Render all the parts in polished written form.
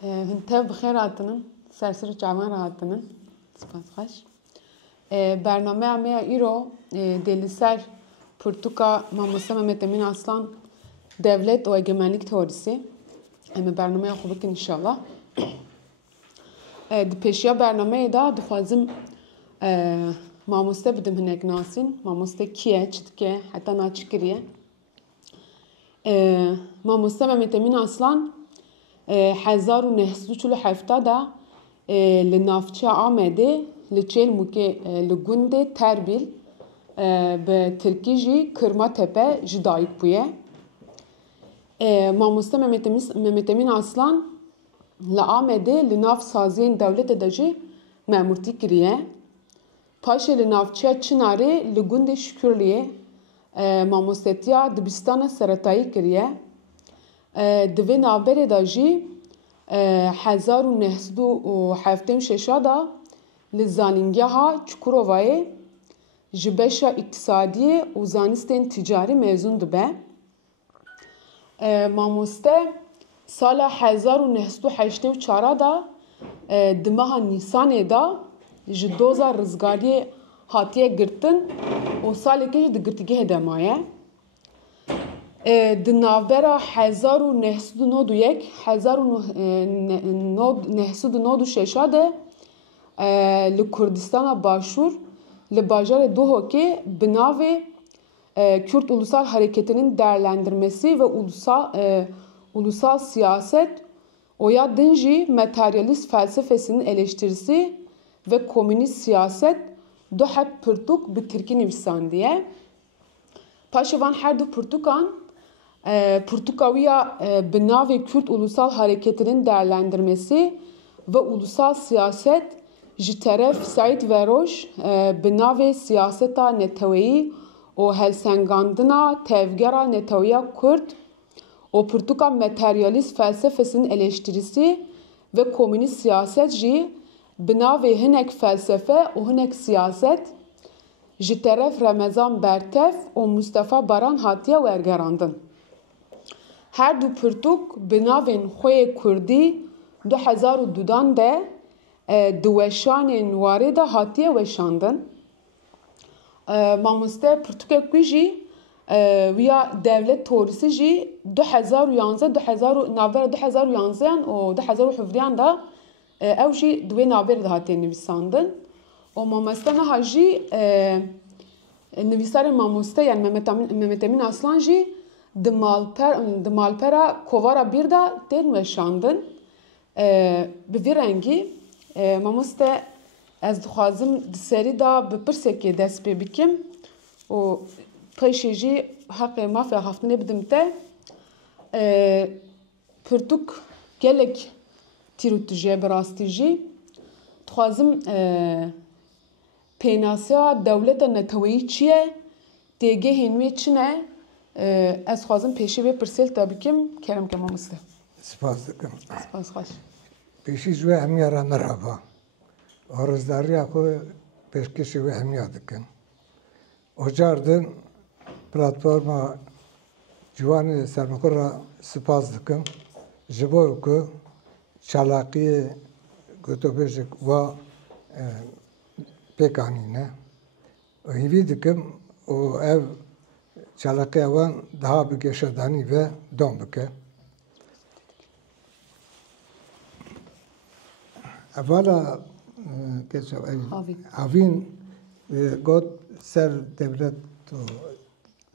Tev bixêr hatinin, serseri çavan hatinin. Spas xweş. Bernameya me ya îro dê li ser pirtûka Mamoste Mehmet Emîn Aslan Devlet û Egemenlik Teorîsê. Em ê bernameya xwe bikin înşallah. Di pêşiya bernameyê da dixwazim mamoste bidim hinek nasîn. Mamoste kî ye, çi dike, heta na çi kiriye. Mamoste Mehmet Emîn Aslan 1947 da li navçeya Amedê li Çêlmûkê li gundê Terbil bi Tirkî jî Kirmatepe ji dayîk bûye. Mamoste Mehmet Emîn Aslan li Amedê li nav saziyên dewletê de jî memûrtî kiriye. Paşê li navçeya Çinarê li gundê Şükürliyê mamostetiya dibistana seretayî kiriye. Di vê navberê de jî 1976 da li zanîngeha Çukurovayê ji beşa îktisadiyê û zanistên ticari mezûn dibe. Mamoste sala 1984 da di meha Nîsanê da ji doza rizgariyê hatiye girtin û salekê jî di girtîgehê de maye. Di navbera 1991 1996 de li Kurdistana Başûr li bajarê Duhokê bi navê Kürt Ulusal Hareketi'nin değerlendirmesi ve ulusal siyaset oya din jî materyalist felsefesinin eleştirisi ve komünist siyaset du hep pirtûk bi Tirkî nivîsandiye. Paşê van her du pirtûkan pirtûka wî ya bi navê Kürt Ulusal Hareketi'nin değerlendirmesi ve ulusal siyaset ji teref Saîd Veroj bi navê siyaseta neteweyî û helsengandina tevgera neteweya Kurd û pirtûka materyalist felsefesinin eleştirisi ve komünist siyaset jî bi navê hinek felsefe û hinek siyaset ji teref Remezan Bertev û Mustefa Baran hatiye wergerandin. Her du pirtûk bi navên xwe yê Kurdî 2002 de di weşanên warê de hatiye weşandin. Mamoste pirtûkek wî jî wiya devlet teorîsî jî 2011 navbera 2011 û 2017 da ew jî di wê navberê de hatiye nivîsandin. O mamoste niha jî nivîsarên mamoste yani Mehmet Emîn Aslan jî di malpera kovara bir da tên weşandin. Bi vî rengî mamoste ez dixwazim di serî da bi pirsekê dest pê bikim û pêşê jî heqê mafya haftinê bidim te. Pirtûk gelek tîr û tije bi rastî jî dixwazim pênasiya dewleta neteweyî çi ye, têgehên wê çi ne? Ez dixwazim pêşî vê pirsêl te bikim. Kerem mamoste. Spas dikim. Spas xweş. Pêşî ji we hemiyara merhaba. Arozdariya xwe pêşkêşî wê hemiya dikim. Ocar din platforma ciwanê serbixwe ra spas dikim. Ji bo ku çalakiyê gotûbêjek wa pêkanîne. Hîvî dikim û ev çalakiya wan daha bi geşedanî ve dom bike. Evala havîn got ser devlet û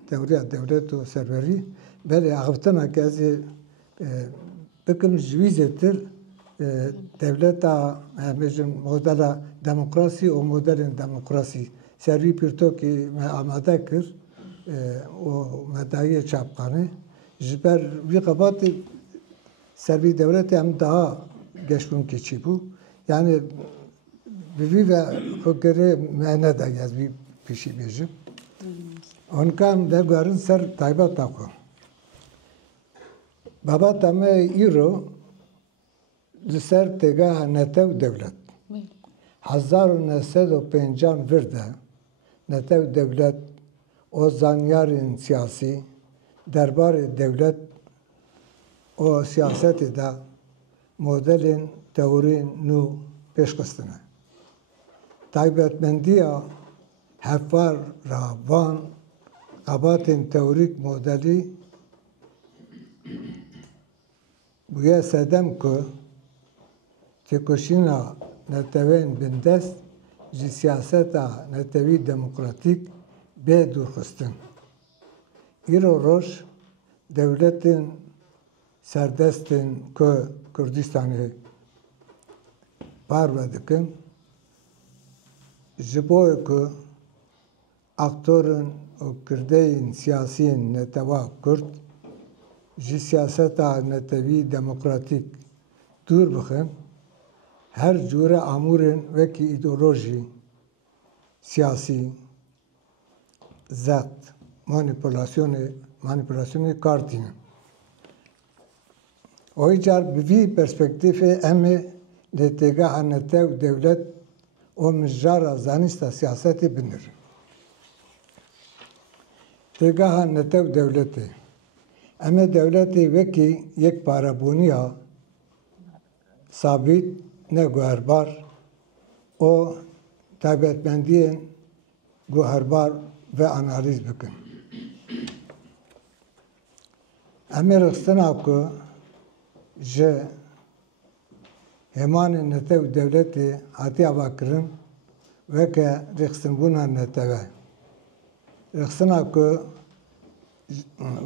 tewriya devlet û serverî belê axiftina ez ê bikim ji wî zêtir devleta bêjin modela demokrasî û modelên demokrasî servî pirtûkê me amade kir û me daye çapxanê ji ber vî qebatê servî devletê em daha geşbûnkê çîbû. Yani bi vî ve xwegirê me nedaye ez vî pêşî bêjim. Hûnka em veguherin ser taybeta xwe. Babeta me îro li ser têgeha netew dewlet. 1950 vir de netew dewlet o zanyarên siyasî derbarê dewlet o siyasetê de modelên teorîn nû pêşxistine. Taybetmendiya hevfara van xebatên teorîk modelî bûye sedem ku têkoşîna netewên bindest ji siyaseta netewî demokratîk bê dûrxistin. Îro roj dewletên serdestên ku Kurdistanê parve dikin ji bo ku aktorên û kirdeyên siyasî netewa Kurd ji siyaseta netewî demokratîk dûr bixin, her cûre amûrên wekî îdeolojî, siyasî, zeft, manipülasyonê kar tînin. Oî car bi vî perspektîfê em ê li têgeha netew dewlet û mijara zanîsta siyasetê binirin. Têgeha netew dewletê. Em ê dewletê wekî yekparebûniya sabît, neguherbar û taybetmendiyên guherbar ve analîz bikin. Em ê rixistina ku ji hêmanên netew dewletê hatiye vekirin weke rêxistinbûna netewe. Rixistina ku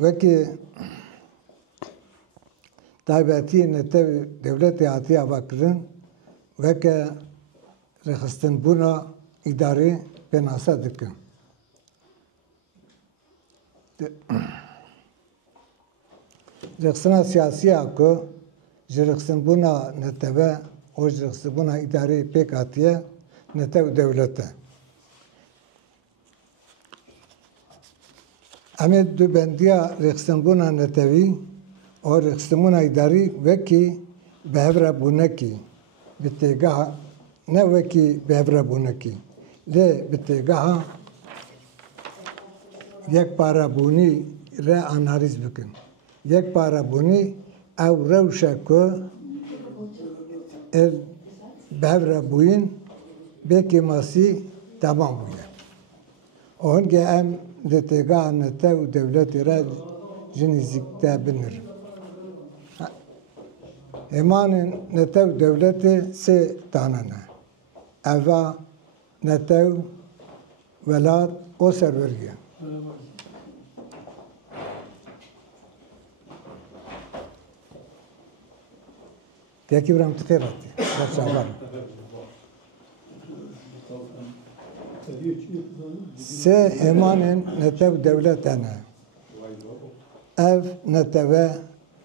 wekî taybetiyê netewê dewletê hatiye vekirin weke rêxistinbûna îdarê pênase dikin. Rêxistina siyasî ya ku ji rêxistinbûna netewe û ji rêxistinbûna îdarê pêk hatiye netew dewlet e. Em ê du bendiya rêxistinbûna netewî û rêxistinbûna îdarî wekî bihevrebûnekî bi têgeha ne wekî bihevrebûnekî lê bi têgeha yekparebûnî re analîz bikin. Yekparebûnî ew rewş e ku bihevrebûyîn bêkî masî temam bûye. û hingê em li têgeha netew û dewletê re ji nêzik de binirin. Hêmanên netew dewletê sê tane ne. Eva, netew, welat û serwerî ye. Tekî biram tu xêr hatî. Berçavar. Sê hêmanên netew dewlet hene. Ev netewe,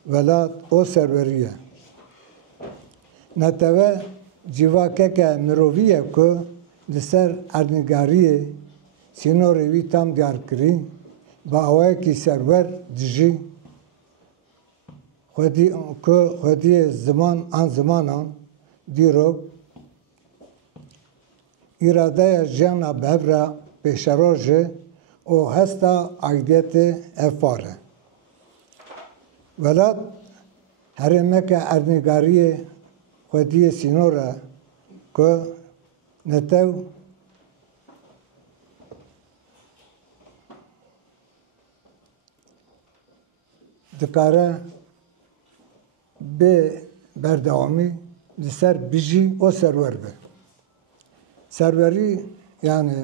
welat û serwerî ye. Netewe civakeke mirovî ye ku li ser erdnîgariyê sînorê wî tam diyar kirî, bi awayekî serwer dijî ku xwediyê an zimanan dîrok îradeya jiyana bihevra pêşeroj e û hesta aidiyetê hevpar e. Welat herêmeke erdnîgariyê xwediyê sînor e ku netew dikare bê berdewamî li ser bijî û serwer be. Serwerî yani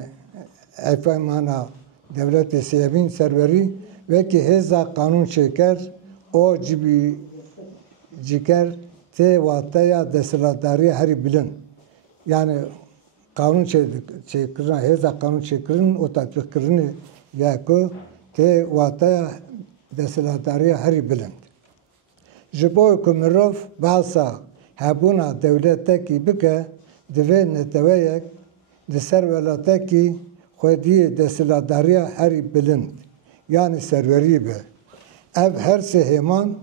efemana devletê sêyemîn serwerî wekî hêza qanûnçêker û cîker tê wateya desthilatdariya herî bilind. Yani qanûn çêkirina hêza qanûn çêkirin û tetbîqkirinê ye ku tê wateya desthilatdariya herî bilind. Ji bo ku mirov behsa hebûna dewletekî bike, divê neteweyek li ser welatekî xwediyê desthilatdariya herî bilind yani serwerî be. Ev her sê hêman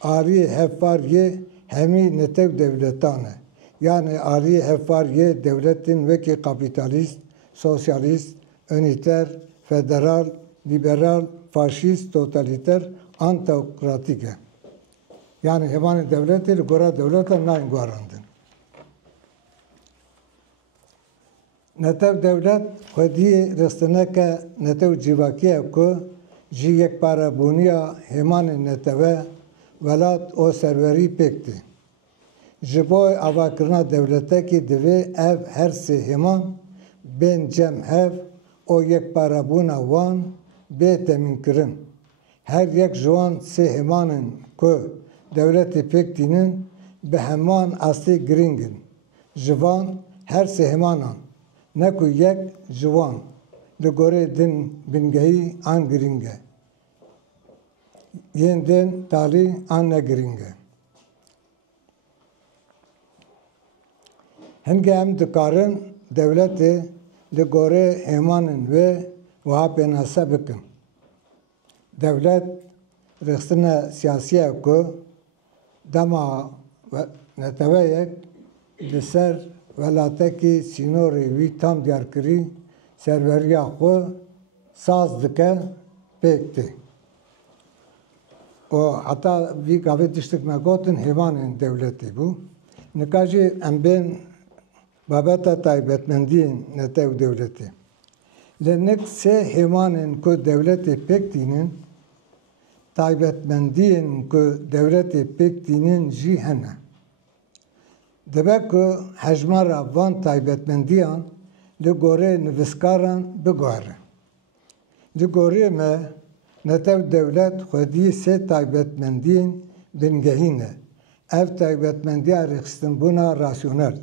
aliyê hevpar yê hemî netew dewletan e. Yani aliyê hevpar yê dewletên wekî kapîtalîst, sosyalîst, unîter, federal, liberal, faşîst, totalîter an teokratîk e. Yani hemen devleti gora devlete nain guarandın. Netev devlet xwediyê rexstineke netew civakî ku ji yekparebûniya hêmanên neteve welat û serwerî pêk tê. Ji bo avakirina devletekî divê ev her sê hêman bên cem hev û yekparebûna wan bê temînkirin. Her yek ji wan sê hêmanên ku devletê pêk tînin bi heman astê giring in. Ji van her sê hêmanan ne ku yek ji wan li gorê din bingehî an giring e. Yên din talî an negiring e. Hingê em dikarin devletê li gorê hêmanên wê wiha pênase bikin. Devlet rexstina siyasî ku dema neteweyek li ser welatekî sînorê wî tam diyar kirî serweriya xwe saz dike pêk tê. û heta vî gavê tiştek me gotin hêmanên devletê bû. Nika jî em bên babeta taybetmendiyên netew devletê. Li nik sê hêmanên ku devletê pêk tînin, taybetmendiyên ku devletê pêk tînin jî hene. Dibe ku hejmara van taybetmendiyan li gorê nivîskaran biguhere. Li gorê me netew devlet xwediyê sê taybetmendiyên bingehîn e. Ev taybetmendiya rexistinbûna rasyonel.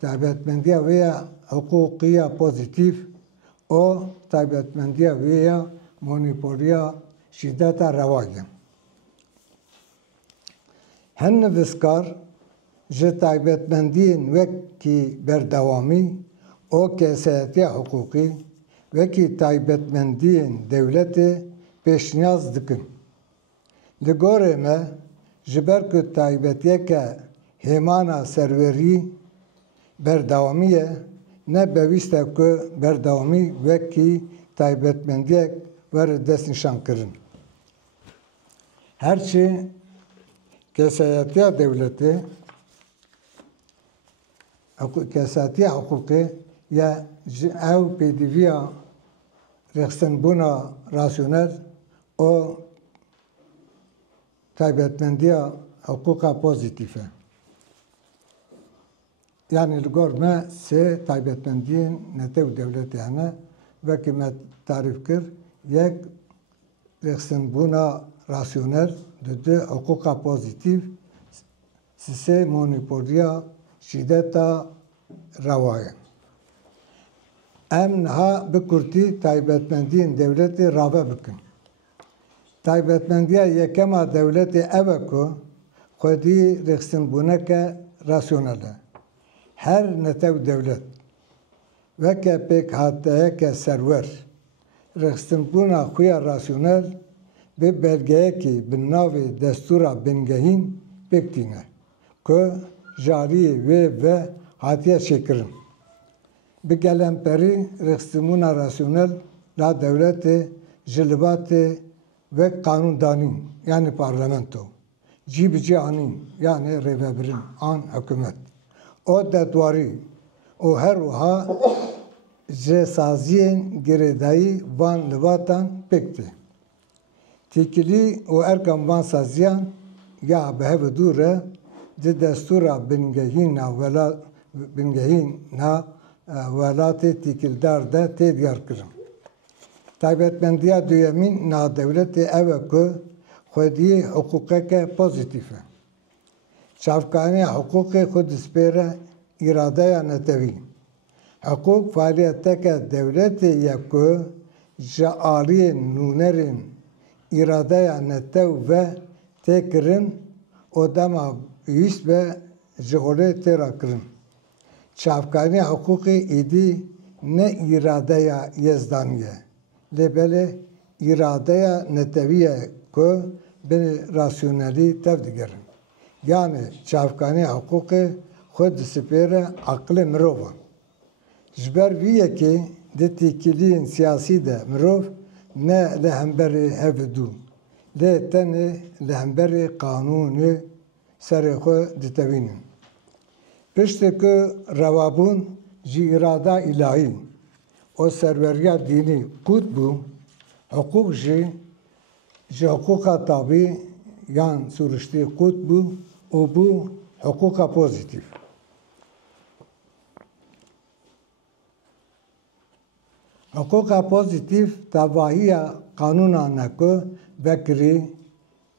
Taybetmendiya wê ya hiqûqiya pozîtîv û taybetmendiya wê ya monopoliya şîddeta rewayê. Hin nivîskar ji taybetmendiyên wekî berdewamî û kesayetiya hiqûqî wekî taybetmendiyên devletê pêşniyaz dikin. Li gorê me ji ber ku taybetiyeke hêmana serwerî berdewamî ye, ne pêwîst e ku berdewamî wekî taybetmendiyek were destnîşankirin. Herçi kesayetiya devletê, kesayetiya hiqûqê ya ji ew pêdiviya rexistinbûna rasyonel û taybetmendiya hiqûqa pozîtîv e. Yani li gor me sê taybetmendiyên netew devletê hene. Wekî me tarîf kir, yek rexistinbûna rasyonel, di du hiqûqa pozîtîv, sê monopoliya şîddeta rewayê. Em niha bi kurtî taybetmendiyên devletê rave bikin. Taybetmendiya yekema devletê ev e ku xwedî rexistinbûneke rasyonel e. Her netew devlet weke pêkhateyeke serwer rexistinbûna xwe ya rasyonel bi belgeyekî bi navê destûra bingehîn pêk tîne ku ji aliyê wê ve hatiye çêkirin. Bi gelemperî rexistinbûna rasyonel la devletê ji libatê ve kanundanîn yani parlamento cî bi cî anîn yani rêvebirin an hikûmet û detwarî û her wiha ji saziyên girêdayî van libatan pêk tê. Têkilî û erkan van saziyan ya bi hevê dû re di destûra bingehîna welatê têkildar de tê diyarkirin. Taybetmendiya duyemîn navdewletê ev e ku xwediyê hiqûqeke pozîtîv e. Çavkanîya hiqûqê xwe dispêre îradeya netewî. Hiqûq faaliyeteke devletê ye ku ji aliyên nûnerên îradeya netew ve tê kirin û dema pêwîst be ji holê tê rakirin. Çavkanîya hiqûqê êdî ne îradeya yezdanî ye. Lêbelê îradeya netewî ye ku bi rasyonelî tev digerin. Yani çavkanîya hiqûqê xwe dispêre aqilê mirovan. Ji ber vî yekê di têkiliyên siyasî de mirov ne li hemberî hev dû lê tenê li hemberî qanûnê serê xwe ditewînin. Piştî ku rewabûn ji îrada îlahî û serweriya dînî qût bû, hukuk ji hukuka tabî yan sûriştî qût bû û bû hukuka pozîtîv. Hukuka pozîtîv davahiya qanûnan e ku vekirî,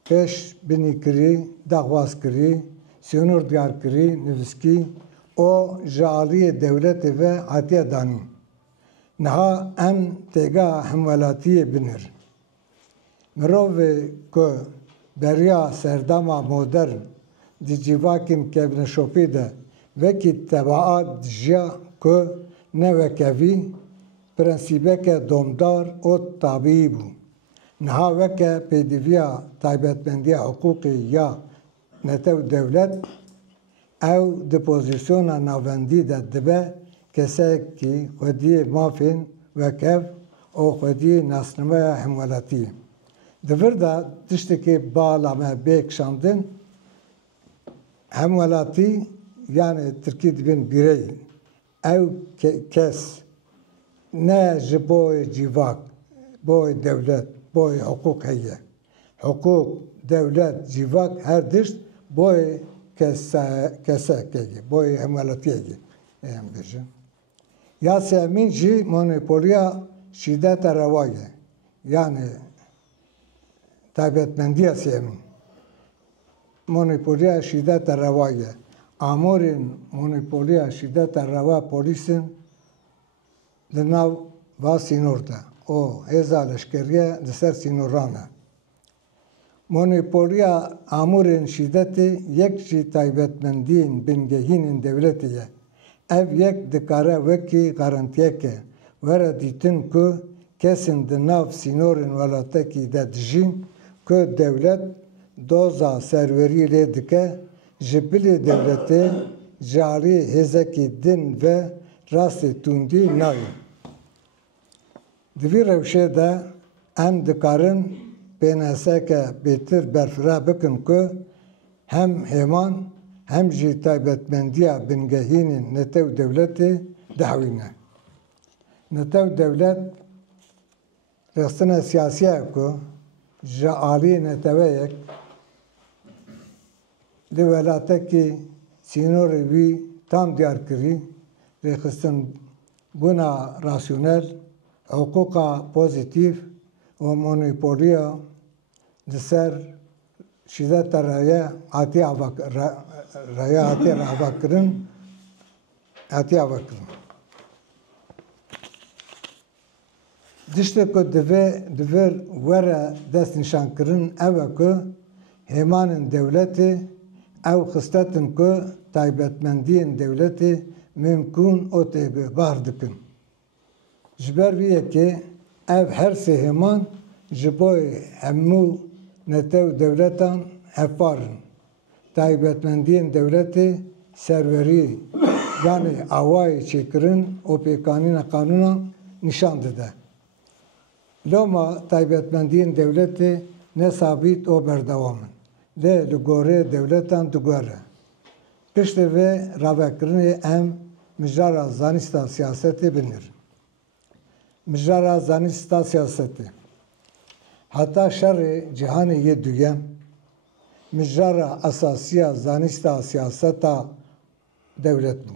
pêşbînîkirî, daxwazkirî, sînordiyarkirî, nivîskî û ji aliyê dewletê ve hatiye danîn. Niha em têgeha hemwelatiyê binirin. Mirovê ku beriya serdama modern di civakên kevneşopî de wekî tebaat dijiya ku ne wekevî, prensîbeke domdar û tabî bû. Niha weke pêdiviya taybetmendiya hukukê ya netew dewlet, ew di pozisyona navendî de dibe kesekî xwediyê mafên wekev û xwediyê nasnameya hemwelatiyê. Di vir de tiştekî bala me bê kişandin, hemwelatî yani Tirkî dibin birey, ew kes ne ji boî civak, boî dewlet, boî hukuk heye. Hukuk, dewlet, civak her tişt boî kesek heye, boî hemwelatî heye. Em bêjin. Ya sêmîn jî monopoliya şîdeta reva ye. Yani taybetmendiya sêmîn. Monopoliya şîdeta reva ye. Amorên monopoliya şîdeta reva polîsên li nav va sînor de û hêza leşkeriye li ser sînoran e. Monopoliya amorên şîdetê yek jî taybetmendiyên bingehînên dewletê ye. Ev yek dikare wekî garantiyeke were dîtin ku kesên di nav sînorên welatekî de dijîn ku dewlet doza serwerî lê dike, ji bilê dewletê ji aliyê hêzekî din ve rastê tundî nayê. Di vî rewşê de em dikarin pênaseke bêtir berfireh bikin ku hem hêman hem jî taybetmendiya bingehînên netew dewletê dihewîne. Netew dewlet rexistina siyasî ye ku ji aliyê neteweyek li welatekî sînorê wî tam diyar kirî, rêxistinbûna rasyonel, hukuka pozîtîv û monopoliya li ser şîdeta raya hatiye avakirin. Tiştê ku divê were destnîşankirin ew e ku hêmanên dewletê ew xistetin ku taybetmendiyên dewletê mümkün û têgihbar dikin. Ji ber vî yekê ev her sê hêman ji bo hemû netew dewletan hevpar in. Taybetmendiyên dewletê serwerî yani awayê çêkirin û pêkanîna qanûnan nîşan dide. Loma taybetmendiyên dewletê ne sabît û berdewam in. Lê li gorî dewletan digwere. Piştî vê ravekirinê em mijara zanîsta siyasetê binirin. Mijara zanîsta siyasetê. Heta şerê cîhanê yê duyem, mijara esasiya zanîsta siyaseta dewlet bû.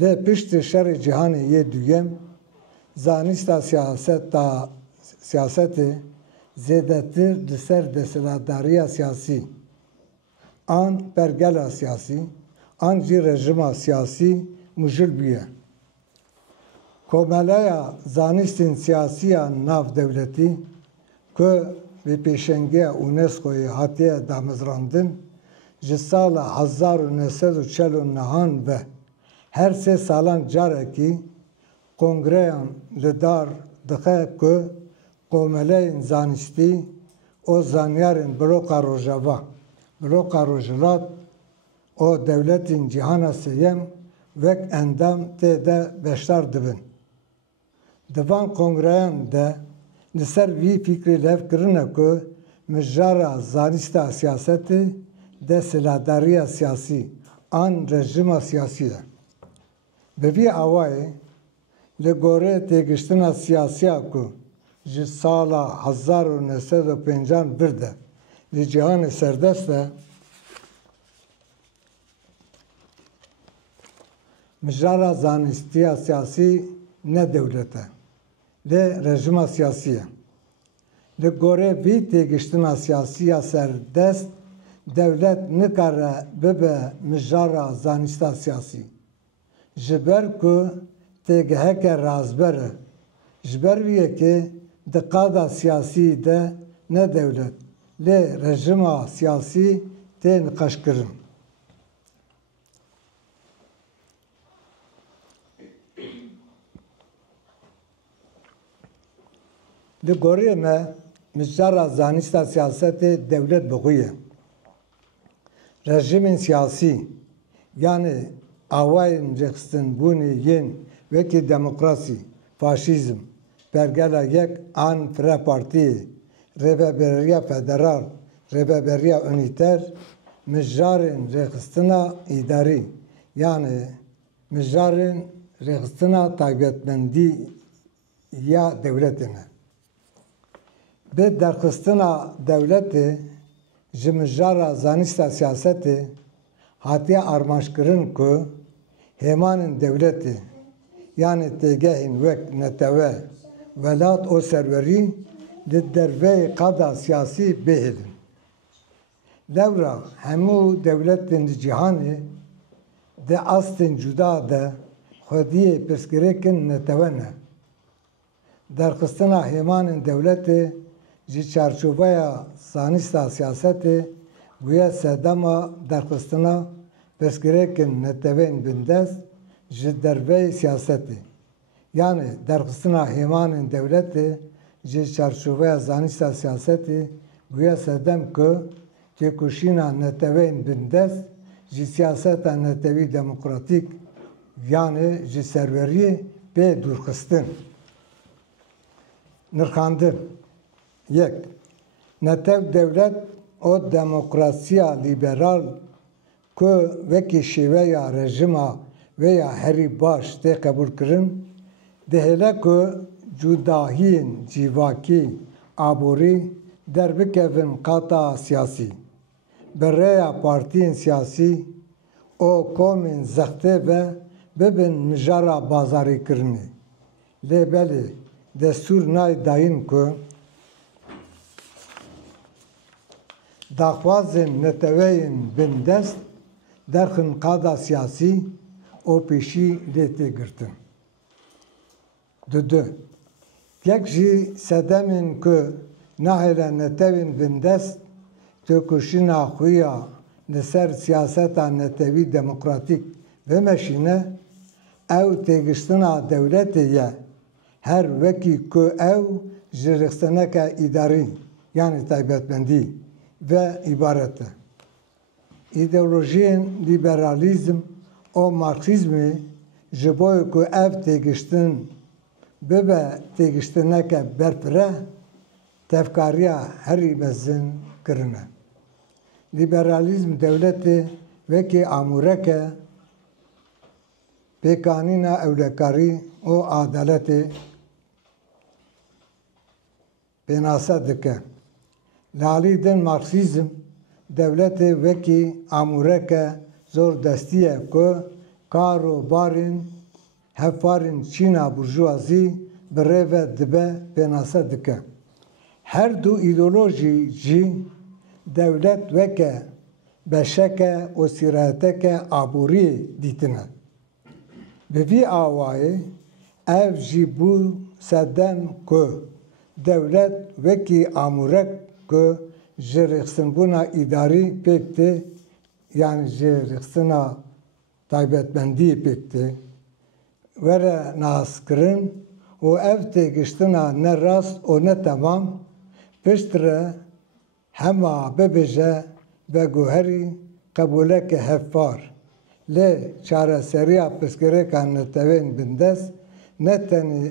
Lê piştî şerê cîhanê yê duyem, zanîsta siyasetê zêdetir li ser desthilatdariya siyasî, an pergela siyasî, an jî rejima siyasî mujil bûye. Komeleya zanîstên siyasî ya navdewletî ku bi pêşengiya UNESCO'yê hatiye damezrandin, ji sala 1949 ve her sê salan carekî kongreyan li dar dixe ku komeleyên zanîstî û zanyarên Bloka Rojava, Bloka Rojhilat û dewletên cîhana sêyem wek endam tê de beşdar dibin. Di van kongreyan de li ser vî fikrê levkirine ku mijara zanîsta siyasetê de silahdariya siyasî an rejima siyasî ye. Bi vî awayê li gorî têgiştina siyasiya ku ji sala 1951 de li cîhanê serdest e, mijara zanîstiya siyasî ne dewlet e, lê rejima siyasî ye. Li gorî vî têgiştina siyasiya serdest devlet nikare bibe mijara zanîsta siyasî. Ji ber ku têgiheke razber e, ji ber vî yekê di qada siyasî de ne dewlet lê rejima siyasî tê niqeşkirin. Li gorî me mijara zanîsta siyasetê dewlet bi xwe ye. Rejimên siyasî yani awayên rêxistinbûnê yên wekî demokrasî, faşîzm, pergela yek an Firêpartiyê, Rêveberiya Federal, Rêveberiya Unîter, mijarên rêxistina îdarî yani mijarên rêxistina taybetmendî ya dewletê ne. Bi derxistina dewletê ji mijara zanîsta siyasetê hatiye armaşkirin ku hêmanên dewletê yani têgehên wek netewê, welat û serwerî li derveyê qada siyasî bihêlin. Lewra hemû dewletên li cîhanê di astên cuda de xwediyê pirsgirêkên netewê ne. Derxistina hêmanên dewletê ji çarçobeya zanîsta siyasetê bûye sedema derxistina pirsgirêkên netewên bindest ji derveyê siyasetê. Yani derxistina hêmanên dewletê ji çarçobeya zanîsta siyasetê bûye sedem ku têkoşîna netewên bindest ji siyaseta netewî demokratîk yani ji serweriyê pê dûrxistin. Nirxandin. Yek, netev devlet û demokrasiya liberal ku wekî şêweya rejima ve ya herî baş tê qebûlkirin, dihêle ku cudahiyên cîvakî aborî derbikevin qata siyasî. Bi rêya partiyên siyasî û komên zextê ve bibin mijara bazarîkirinê. Lê belê destûr nayê dayîn ku daxwazên neteweyên bindest derxin qada siyasî û pêşî lê tê girtin. Du. Yek jî sedemên ku nahêle netewên bindest têkoşîna xwe ya li ser siyaseta netewî demokratîk bimeşîne, ew têgiştina dewletê ye her wekî ku ew ji rêxistineke îdarî yani taybetmendî ve ibaret e. İdeolojiyên liberalîzm û marksîzmê ji bo ku ev têgiştin bibe têgiştineke berfireh, tevkariya herî mezin kirine. Liberalîzm dewletê wekî amûreke pêkanîna ewlekarî û adaletê pênase dike. Li alî din marksîzm dewletê wekî amûreke zordestî ye ku karobarên hevfarên çîna burjûazî bi rê ve dibe pênase dike. Her du îdeolojî jî dewlet weke beşeke û sîraheteke aboriyê dîtine. Bi vî awayê ev jî bû sedem ku dewlet wekî amûrek ku ji rêxistinbûna îdarî pêk tê yani ji rêxistina taybetmendiyê pêk tê were naskirin û ev têgiştina ne rast û ne temam pişt re hema bibêje veguherî qebûleke hevfar lê çareseriya pirsgirêka netewên bindest ne tenê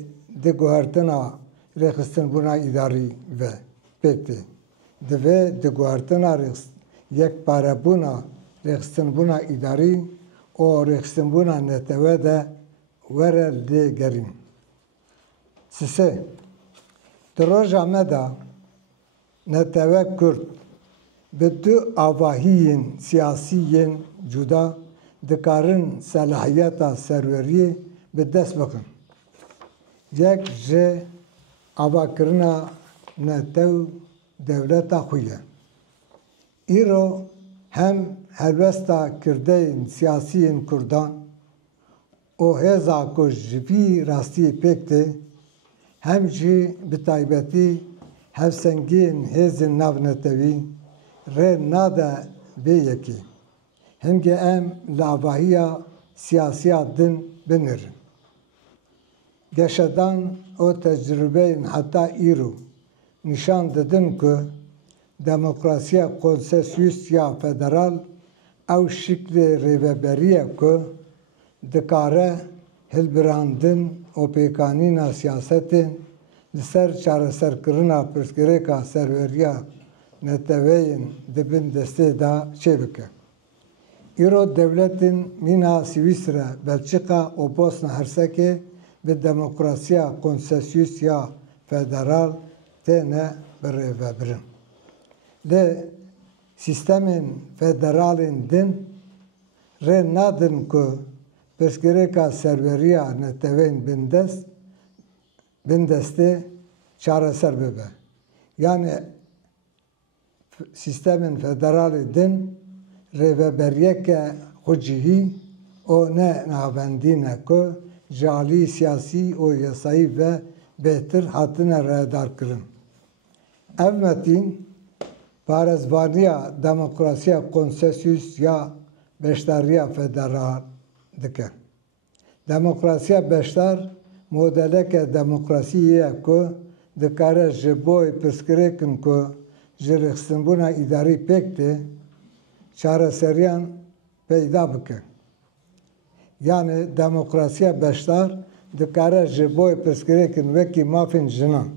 di guhertina rêxistinbûna îdarî ve pêk tê. Dve de guartana yek parabuna rextinbuna idari o rextinbuna neteve de vere de gerin. Sise Roja me da neteve Kürt bi du avahiyin siyasiyin cuda dikarin selahiyeta serveriyê bi dest bikin. Yek ji avakirina netew devleta xwe ye. Îro hem helbesta kirdeyên siyasiyên Kurdan û hêza ku ji vî rastiyê pêk tê hem jî bi taybetî hevsengiyên hêzên navnetewî rê nade vê yekê. Hingê em li avahiya siyasiya din binirin. Geşedan û tecrübeyên heta îro nîşan didin ku demokrasiya konsesyus ya federal ew şiklê rêveberiye ku dikare hilbirandin û pêkanîna siyasetên li ser çareserkirina pirsgirêka serveriya neteweyên dibin destê da çê bike. Îro devletên mîna Swîsre, Belçika û Bosna Hersekê bi demokrasiya konsesyus ya federal têne birêvebirin. Lê sîstemên federalên din rê nadin ku pirsgirêka serveriya netewên bin destê çareser bibe. Yani sîstemên federalê din rêveberiyeke xwe cihî û ne navendîne ku ji aliyî siyasî û yasayî ve bêhtir hatine rêdarkirin. Ev metîn parêzbaniya demokrasiya konsesyus ya beşdariya federal dike. Demokrasiya beşdar modeleke demokrasiyê ye ku dikare ji bo pirsgirêkin ku ji rexistinbûna îdarî pêk tê çareseriyan peyda bike. Yani demokrasiya beşdar dikare ji bo pirsgirêkin wekî mafên jinan,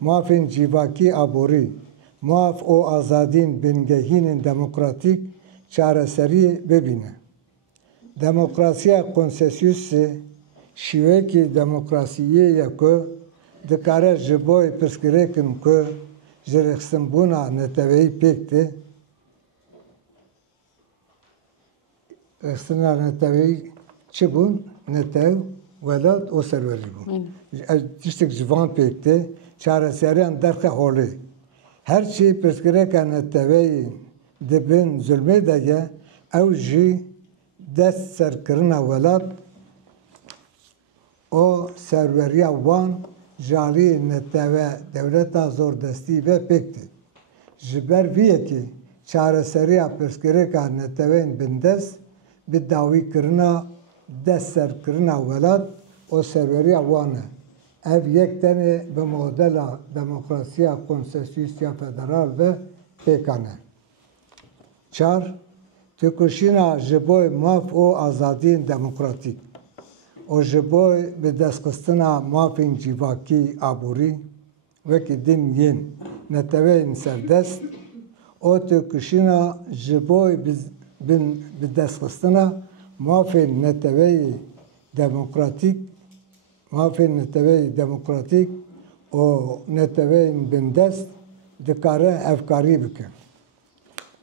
mafên cîvakî aborî, maf û azadîn bingehînên demokratîk çareseriyê bibîne. Demokrasiya konsesyusê şîvekî demokrasiyê ye ku dikare ji bo pirsgirêkin ku ji rexistinbûna neteweyî pêk tê rexistina neteweyî çi bûn? Netew, welat û serwerî bûn. Tiştek ji van pêk tê çareseriyan derxe holê. Her çi pirsgirêka neteweyî dibin zulmê de ye ew jî dest serkirina welat û serweriya wan ji aliyê netewê dewleta zordestî ve pêk tê. Ji ber vî yekê çareseriya pirsgirêka netewên bindest bi dawîkirina dest serkirina welat û serweriya wan e. Ev yek tenê bi modela demokrasiya konsesyus ya federal ve pêkan e. Çar, têkoşîna ji bo maf û azadiyên demokratîk û ji bo bi destxistina mafên cîvakî aborî wekî din yên neteweyên serdest û têkoşîna ji bo bi destxistina mafên neteweyê demokratîk û neteweyên bindest dikare hevkarî bike.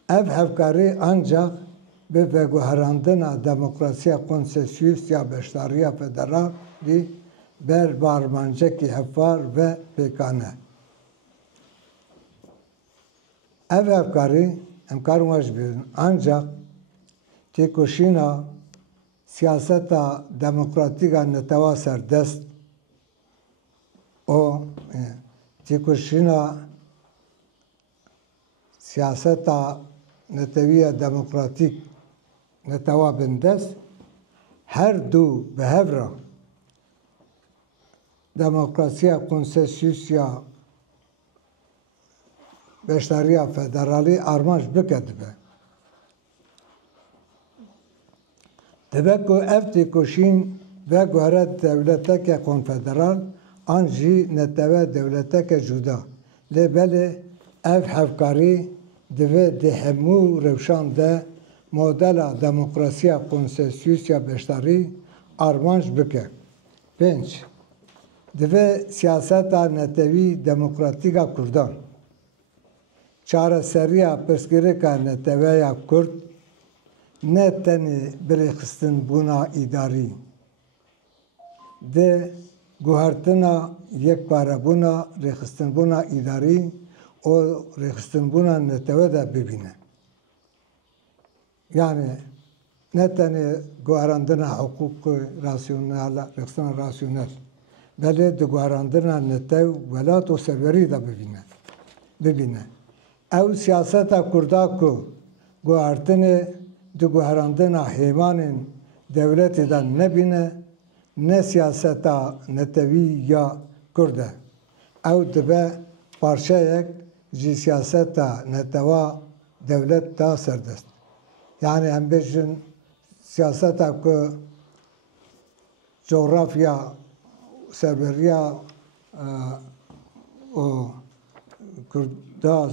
Ev hevkarî ancak bi veguherandina demokrasiya konsesyus ya beşdariya federalî ber barmancekî hevpar ve pêkan e. Ev hevkarî em karin we ji bînin ancak têkoşîna siyaseta demokratîk a netewa serdest û têkoşîna siyaseta netewiya demokratîk netewa bindest her du bi hev re demokrasiya konsesyus ya beşdariya federalî armanc bike dibe. Dibe ku ev têkoşîn veguhere devleteke konfederal an jî netewê devleteke cuda. Lê belê ev hevkarî divê di hemû rewşan de modela demokrasiya konsensusiya beşdarî armanc bike. 5. Divê siyaseta netewî demokratîka Kurdan çareseriya pirsgirêka neteweya Kurd ne tenê birêxistinbûna îdarî de guhertina yekparebûna rêxistinbûna îdarî û rêxistinbûna netewe de bibîne. Yani ne tenê guherandina hiqûqê rasyonel, rêxistina rasyonel, belê di guherandina netew, welat û serwerî de bibîne. Ew siyaseta Kurda ku guhertinê di guherandina hêvanên dewletê de nebîne, ne siyaseta netewî ya Kurd e. Ew dibe parçeyek ji siyaseta netewa dewlet da serdest. Yani em bêjin siyaseta ku coğrafya serveriya û Kurda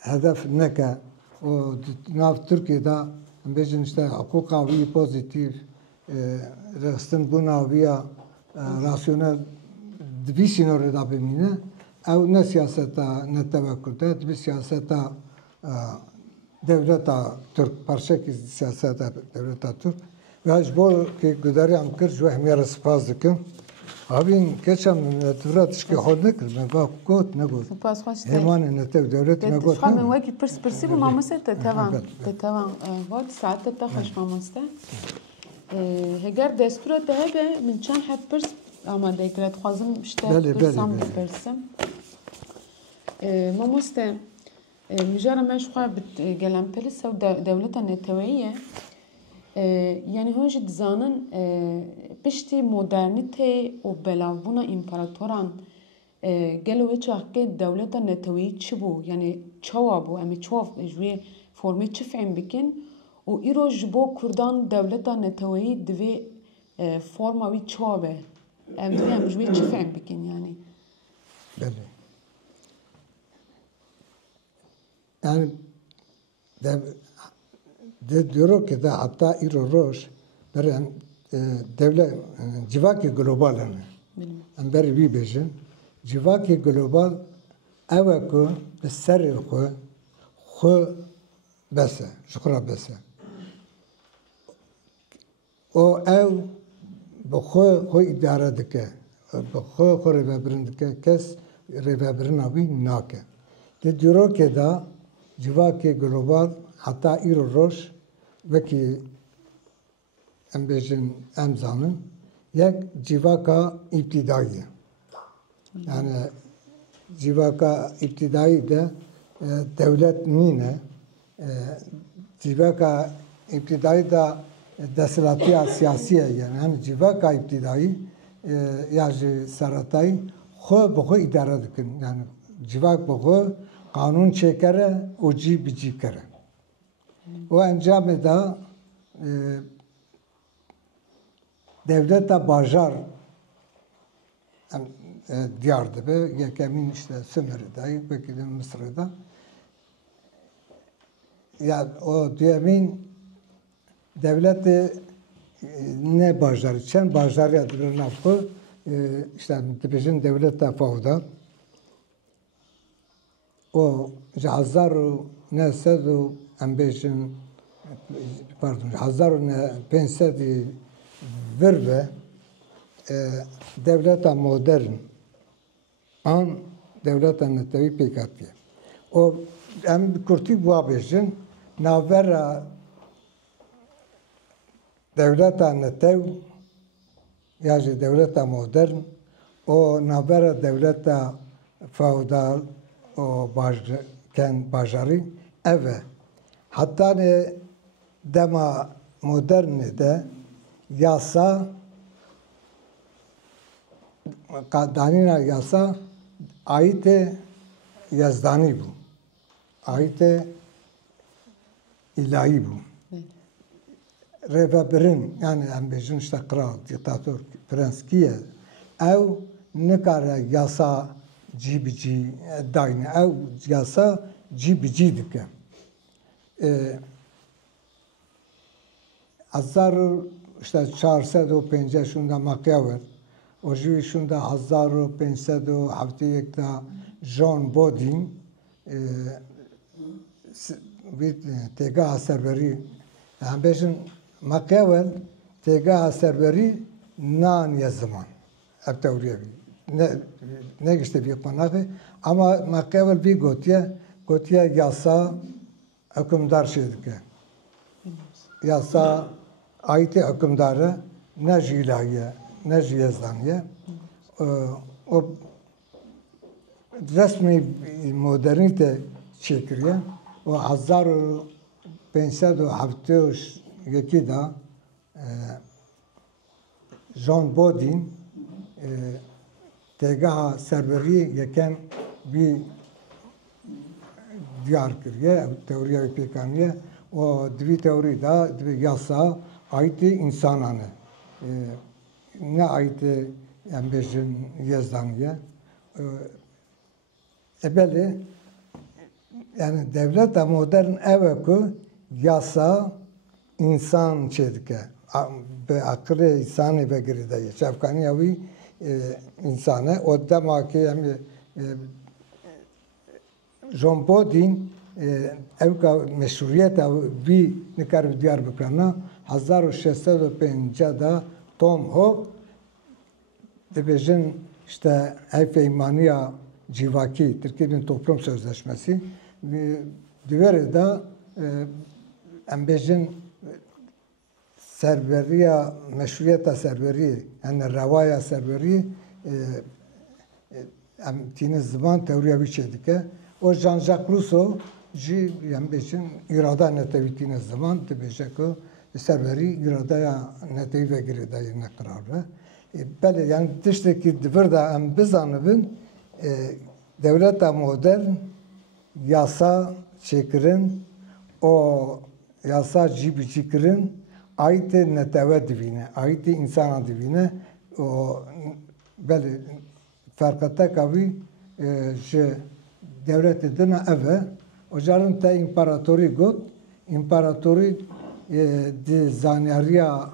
hedef neke û nav Tirkiyeyê de em bêjin işte hiqûqa wî pozîtîv rêxistinbûna wî ya rasyonel di vî sînorê de bimîne. Ew ne siyaseta netewe Kurd e, divê siyaseta devleta Türk, parçekî siyaseta devleta Türk. Ve ji bo kê gudarî em kir ji we hemûyan re spas dikim. Havîn keçen tevra tişkî hol nekir, me got negot. Hêmanê netew devletê me got. Xwe min wekî pirsî bû mamoste te tevan got saete te xweş mamoste. Heger destûra te hebe min çend hep pirs amadeyekire dixwazim işte pirsam bipirsim. Mamoste mijara me ji xwe gelemperî sew dewleta neteweyî ye. Yani hûn jî dizanin piştî modernîtê û belavbûna împaratoran gelo wê çaxkê dewleta neteweyî çi bû? Yani çawa bû? Em ê çawa ji wê formê çi fehm bikin? û îro ji bo Kurdan dewleta neteweyî divê forma wî çawa be? Em divê em ji wê çi fehm bikin yani? Belê. Yani diyorok da hatta îro roj berê devlet civakê global hene. Em berê wî bêjin civakê global ew e ku bi serê xwe bes e, ji xwe re bes e. O ew bi xwe îdare dike, bi xwe rêvebirin dike, kes rêvebirina wî nake. Di dîrokê da civakê global heta îro roj wekî em bêjin em zanin yek civaka îbtidayî ye. Yani civaka îbtidayî de devlet nîne. Civaka îbtidayî da desthilatiya siyasî ye yani civaka îbtidayî ya ji seretayî xwe bi xwe îdare dikin. Yani civak bi xwe qanûn çêkere û cî bi cî kere. O encamê da devleta bajar diyar dibe. Yekemîn işte Sümerê de, wekî di Misrê de. Ya o duyemîn devletê ne bajarî, çend bajariya dibir nav xwe işte dibêjin devleta fewdal. O ji 1900 û em bêjin pardon 1500 vir ve devleta modern an devleta netewî pêk hatiye. O em kurtî wa bêjin navbera devleta netew ya jî devleta modern o navbera devleta feodal o bajarî ev e. Hatta dema modernê de yasa danîna yasa ayîtê yezdanî bû. Ayîtê îlahî bû. Rêvebirin yani em bêjin işte kral, diktatör, prens kî ye? Ew nikare yasa cî bi cî dayîne. Ew yasa cî bi cî dike. 1450 şunda Machiavelli, o jî şunda 1571 da John Bodin bir têgeha serverî em bêjin Machiavelli têgeha serverî naniye ziman. Ev tewriye bî. Ne giştî vê qonaqê ama Machiavelli vî gotiye yasa hukümdar şey dike. Yasa ayeti hükümdarı ne ji ilahiye ne ji yezdaniye. O resmi modernite çekiriye. O 1571 da John Bodin têgeha serverî yekem bir diyar kiriye, teoriya pêkaniye. O divî teorî da divî yasa ayeti insanane. Ne ayeti em bêjin yezdaniye. Belê yani devleta modern ev ku yasa insan çê dike. Bi aqilê insanê vegirî de ye. Çavkanîya wî insane. O demakê em John Bodin ev ka meşruiyeta wî nikare diyar bikirina 1650 da Tom Hobbes dibêjin işte ev peymaniya civakî Tirkiyeyên Toplum Sözleşmesi divêrê de em bêjin serveriya meşruiyeta serveriyê yani rewaya serveriyê em tînin ziman teoriya wî çê dike. O Jean-Jacques Rousseau jî em bêjin îrada netewî tîne ziman dibêje ku serverî îradaya netewî vegirê de yê neqirar be. Belê yani tiştekî divir da em bizanibin devleta modern yasa çêkirin o yasa cî bi cî kirin ayetê netewe divîne, ayetê insana divîne. O belê ferqeteka wî ji devletê din ev e. O carin te împaratorî got, împaratorî di zanyariya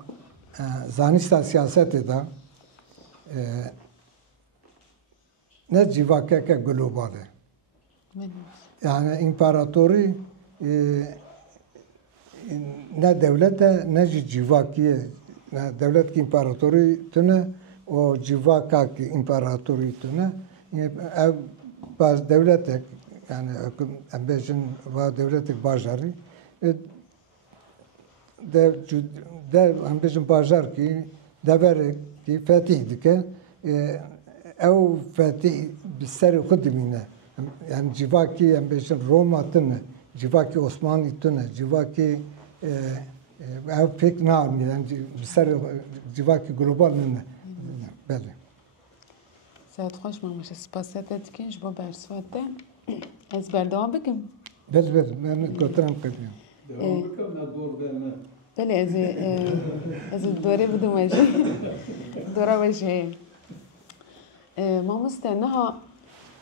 zanîsta siyasetê de ne civakeke global e. Yani împaratorî ne devlet e ne jî civakî ye. Devlet ki împaratorî tune o civaka ki împaratorî tune. Ev baz devletek yani em bêjin va devletek bajarî em bêjin bajar kî deverek kî fetih dike ew fetih bi serê xwe dimîne. Yani civakî em bêjin Roma tune, civakî Osmanlî tune, civakî ev pêk naanî yani bi serê civakî global ne. Belê. Saet xweş mamoste spasiya te dikin ji bo bersiva te. Ez berdewam bikim? Belê ben gotiram qebiyam. Belê ez ê dorê bidim we jî. Dora we jî heye. Mamoste niha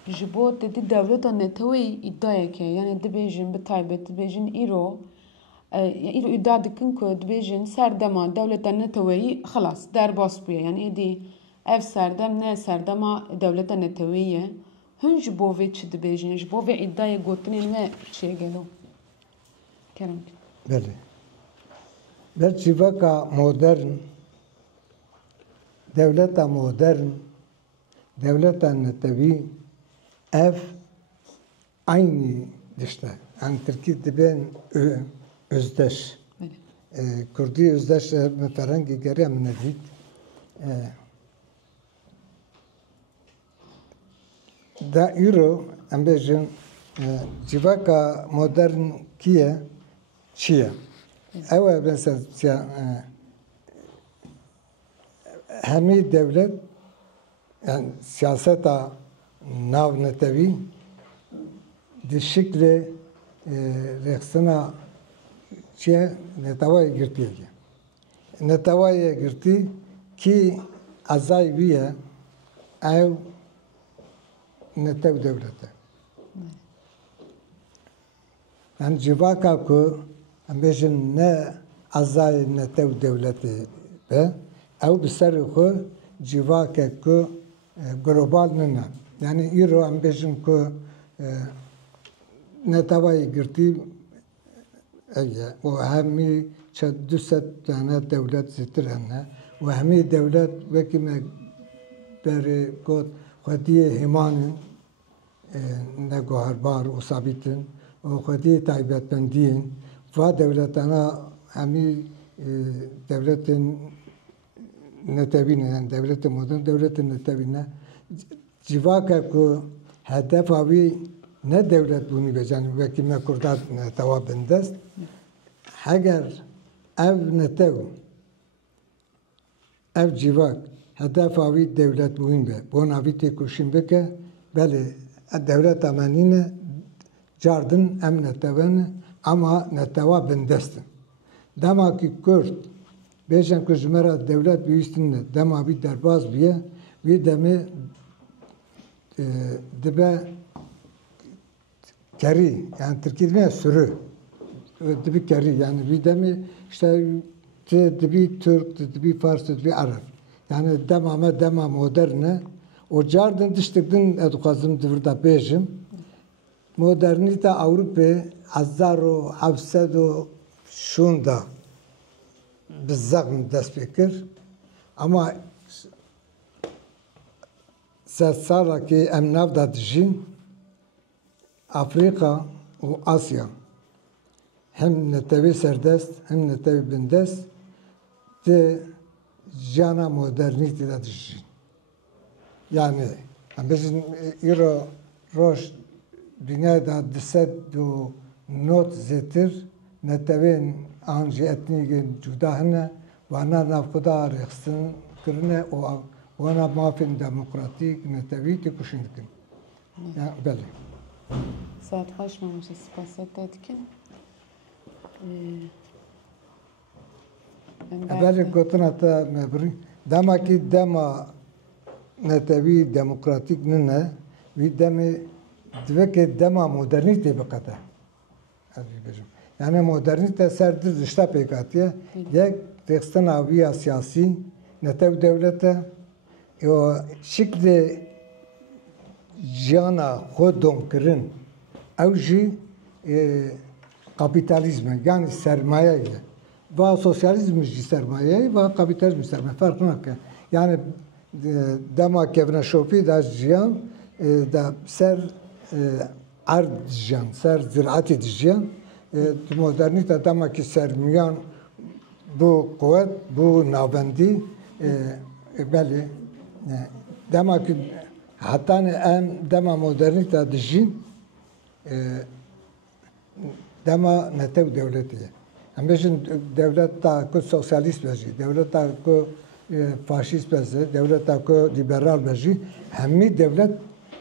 ji bo dedî devleta netewê îdayek e yani dibêjin bi taybet dibêjin îro îro îdia dikin ku dibêjin serdema devleta neteweyî xilas derbas bûye yani êdî ev serdem ne serdema devleta netewê ye. Hûn ji bo vê çi dibêjin? Ji bo vê îdayê gotinên we çêgelo. Kerem. Belê. Ber civaka modern, devleta modern, devleta netewî ev aynı dişte. Yani Tirkî dibên özdeş. Kurdî özdeş me ferhengê geriya min dît. Da îro em bêjin civaka modern kî ye? Çi ye? Ew e mesela hemî devlet yani siyaseta nav netewî di şeklê rexsina çi ye? Netewayê girtî ye. Netewayê girtî kî ezayî wî ye ew netew devlet e. Yani civaka ku em bêjin ne azayê ne tev devletê be ew bi serê xwe civakek ku global nine. Yani îro em bêjin ku netewayê girtî eye û hemî 200 tane devlet zêtir hene û hemî devlet wekî me berê got xwediyê hêmanên neguherbar û sabîtin û xwediyê taybetmendiyên va devletana hemî devletên netewî ne yani devletên modern devletên netewî ne civakek ku hedefa wî ne devlet bûnî be yani wekî me Kurda netewa bindest heger ev netew ev civak hedefa wî devlet bûyîn be bona wî têkoşîn bike belê devleta me nîne cardin em netewe ne ama netewa bindestin. Dema ki Kurd bêjin ku ji me re devlet bihîstin ne dema wî derbas bûye wî demê dibe kerî yani Tirkî dibîne sürü dibî kerî yani wî demê işte tu dibî Türk tu dibî Fars tu dibî Arab yani dema me dema modern e û cardin tiştek din ez dixwazim di vir de bêjim modernîta Ewropê 1700 da bi zexm dest pê kir ama sed salekê em nav da dijîn Afrika û Asya hem netewê serdest hem netewê bindest di jiyana modernîtê de dijîn. Yani em bêjin îro roj dünyayê da 209 zêtir netewên an jî etnîkên cuda hene wana navxwe rêxistin kirine û wana mafên demokratîk netewî têkoşîn dikin. Belê. Saet xweş mamoste spasê te dikin. Belê gotina te me birî demakî dema netewî demokratîk nine wî demê diveke dema modernîtê biqede. Ez jî bêjim. Yani modernîte ser du rişta pêk hatiye. Yek rêxistina wî siyasî netew devlet e û şiklê jiyana xwe domkirin ew jî kapîtalîzm e yani sermaye ye. Va sosyalizm jî sermaye ye va kapîtalîzm sermaye fark nake. Yani dema kevneşopî da jiyan da ser erd dijiyan ser ziraetê dijiyan modernîte demakî sermiyan bû quwet bû navbendî belê demakî hetanê em dema modernîte dijîn dema netew devletê ye. Em bêjin devleta ku sosyalîst be jî devleta ku faşîst be jî devleta ku liberal be jî hemî devlet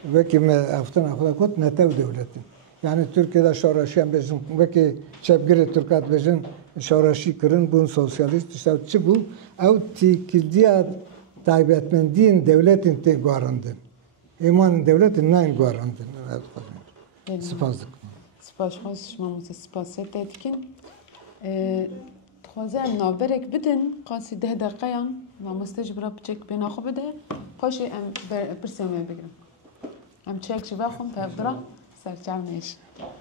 wekî me eftina xwe got netew devletin. Yani Türkiye'de şoreşi em bêjin wekî çepgirê Türkat bêjin şoreşî kirin bûn sosyalîst işte çi bû ew têkildiya taybetmendiyên devletên tê guharandin. Hêmanên devletên nayên guharandin. Spas dikim. Spas xweş mamoste spasê te dikin. Dixwaze em navberek bidin qasî 10 deqeyan mamoste ji bira biçek pêna xwe bide paşê em pirsê me bigirin. Em çek ji ve xwin pevdira serçavnêş.